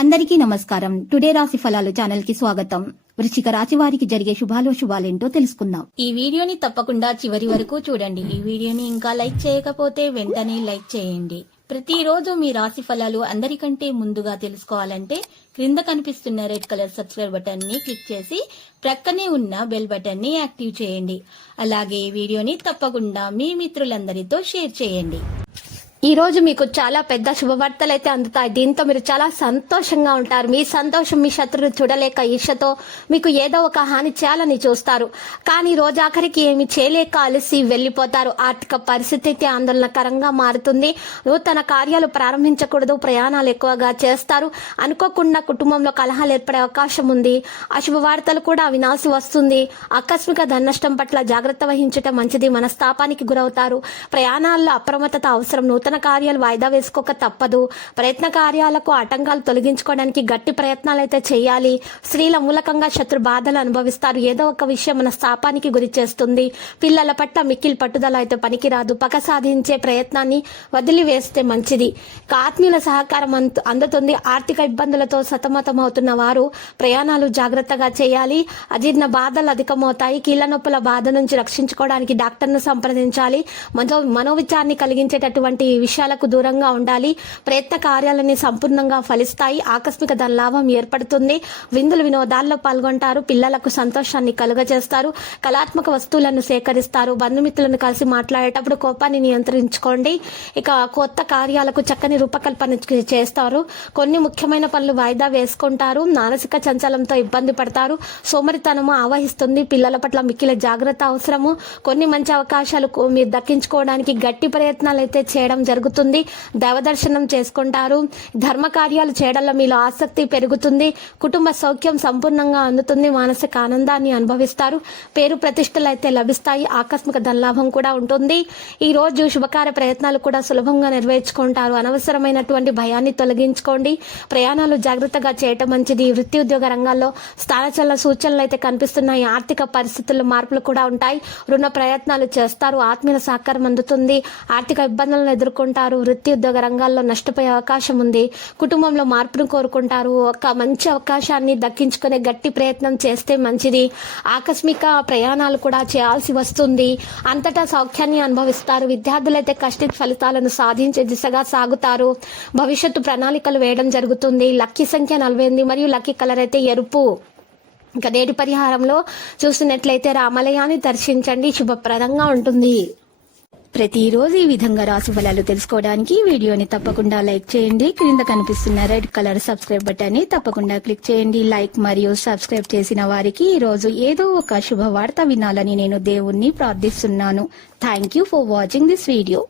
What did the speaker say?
అందరికీ నమస్కారం. టుడే రాశి ఫలాలు ఛానల్ కి స్వాగతం. వృశ్చిక రాశి వారికి జరిగే శుభాలేంటో తెలుసుకుందాం. ఈ వీడియోని తప్పకుండా చివరి వరకు చూడండి. ఈ వీడియోని ఇంకా లైక్ చేయకపోతే వెంటనే లైక్ చేయండి. ప్రతిరోజు మీ రాశి ఫలాలు అందరికంటే ముందుగా తెలుసుకోవాలంటే క్రింద కనిపిస్తున్న రెడ్ కలర్ సబ్స్క్రైబ్ బటన్ ని క్లిక్ చేసి ప్రక్కనే ఉన్న బెల్ బటన్ ని యాక్టివ్ చేయండి. అలాగే ఈ వీడియోని తప్పకుండా మీ మిత్రులందరితో షేర్ చేయండి. ఈ రోజు మీకు చాలా పెద్ద శుభవార్తలు అయితే అందుతాయి. దీంతో మీరు చాలా సంతోషంగా ఉంటారు. మీ సంతోషం మీ శత్రువులు చూడలేక ఈర్షతో మీకు ఏదో ఒక హాని చేయాలని చూస్తారు. కానీ రోజాఖరికి ఏమి చేయలేక అలసి వెళ్లిపోతారు. ఆర్థిక పరిస్థితి ఆందోళనకరంగా మారుతుంది. నూతన కార్యాలు ప్రారంభించకూడదు. ప్రయాణాలు ఎక్కువగా చేస్తారు. అనుకోకుండా కుటుంబంలో కలహాలు ఏర్పడే అవకాశం ఉంది. అశుభవార్తలు కూడా వినాల్సి వస్తుంది. ఆకస్మిక ధననష్టం పట్ల జాగ్రత్త వహించటం మంచిది. మనస్తాపానికి గురవుతారు. ప్రయాణాల్లో అప్రమత్తత అవసరం. నూతన కార్యాలు వాయిదా వేసుకోక తప్పదు. ప్రయత్న కార్యాలకు ఆటంకాలు తొలగించుకోవడానికి గట్టి ప్రయత్నాలు అయితే చేయాలి. స్త్రీల మూలకంగా శత్రు బాధలు అనుభవిస్తారు. ఏదో ఒక విషయం మన స్థాపానికి గురి చేస్తుంది. పిల్లల పట్ల మిక్కిలి పట్టుదల అయితే పనికిరాదు. పగ సాధించే ప్రయత్నాన్ని వదిలివేస్తే మంచిది. ఆత్మీయుల సహకారం అందుతుంది. ఆర్థిక ఇబ్బందులతో సతమతమవుతున్న వారు ప్రయాణాలు జాగ్రత్తగా చేయాలి. అజీర్ణ బాధలు అధికమవుతాయి. కీళ్ల నొప్పుల బాధ నుంచి రక్షించుకోవడానికి డాక్టర్ను సంప్రదించాలి. మనోవిచారాన్ని కలిగించేటటువంటి విషయాలకు దూరంగా ఉండాలి. ప్రయత్న కార్యాలన్నీ సంపూర్ణంగా ఫలిస్తాయి. ఆకస్మిక ధన లాభం ఏర్పడుతుంది. విందులు వినోదాల్లో పాల్గొంటారు. పిల్లలకు సంతోషాన్ని కలుగజేస్తారు. కళాత్మక వస్తువులను సేకరిస్తారు. బంధుమిత్రులను కలిసి మాట్లాడేటప్పుడు కోపాన్ని నియంత్రించుకోండి. ఇక కొత్త కార్యాలకు చక్కని రూపకల్పన చేస్తారు. కొన్ని ముఖ్యమైన పనులు వాయిదా వేసుకుంటారు. మానసిక చంచలంతో ఇబ్బంది పడతారు. సోమరితనము ఆవహిస్తుంది. పిల్లల పట్ల మిక్కిల జాగ్రత్త అవసరము. కొన్ని మంచి అవకాశాలు మీరు దక్కించుకోవడానికి గట్టి ప్రయత్నాలు అయితే చేయడం జరుగుతుంది. దైవదర్శనం చేసుకుంటారు. ధర్మ కార్యాలు చేయడంలో మీలో ఆసక్తి పెరుగుతుంది. కుటుంబ సౌఖ్యం సంపూర్ణంగా అందుతుంది. మానసిక ఆనందాన్ని అనుభవిస్తారు. పేరు ప్రతిష్టలు అయితే లభిస్తాయి. ఆకస్మిక ధనలాభం కూడా ఉంటుంది. ఈ రోజు శుభకార్య ప్రయత్నాలు కూడా సులభంగా నెరవేర్చుకుంటారు. అనవసరమైనటువంటి భయాన్ని తొలగించుకోండి. ప్రయాణాలు జాగ్రత్తగా చేయటం మంచిది. వృత్తి ఉద్యోగ రంగాల్లో స్థానచలన సూచనలు అయితే కనిపిస్తున్నాయి. ఆర్థిక పరిస్థితుల్లో మార్పులు కూడా ఉంటాయి. రుణ ప్రయత్నాలు చేస్తారు. ఆత్మీయ సహకారం అందుతుంది. ఆర్థిక ఇబ్బందులను ఎదుర్కొంటారు. వృత్తి ఉద్యోగ రంగాల్లో నష్టపోయే అవకాశం ఉంది. కుటుంబంలో మార్పును కోరుకుంటారు. ఒక మంచి అవకాశాన్ని దక్కించుకునే గట్టి ప్రయత్నం చేస్తే మంచిది. ఆకస్మిక ప్రయాణాలు కూడా చేయాల్సి వస్తుంది. అంతటా సౌఖ్యాన్ని అనుభవిస్తారు. విద్యార్థులైతే కష్ట ఫలితాలను సాధించే దిశగా సాగుతారు. భవిష్యత్తు ప్రణాళికలు వేయడం జరుగుతుంది. లక్కీ సంఖ్య 48 మరియు లక్కీ కలర్ అయితే ఎరుపు. ఇక నేటి పరిహారంలో చూసినట్లయితే రామాలయాన్ని దర్శించండి. శుభప్రదంగా ఉంటుంది. ప్రతిరోజు ఈ విధంగా రాశి ఫలాలు తెలుసుకోవడానికి వీడియోని తప్పకుండా లైక్ చేయండి. క్రింద కనిపిస్తున్న రెడ్ కలర్ సబ్స్క్రైబ్ బటన్ ని తప్పకుండా క్లిక్ చేయండి. లైక్ మరియు సబ్స్క్రైబ్ చేసిన వారికి ఈ రోజు ఏదో ఒక శుభవార్త వినాలని నేను దేవుణ్ణి ప్రార్థిస్తున్నాను. Thank you for watching this video.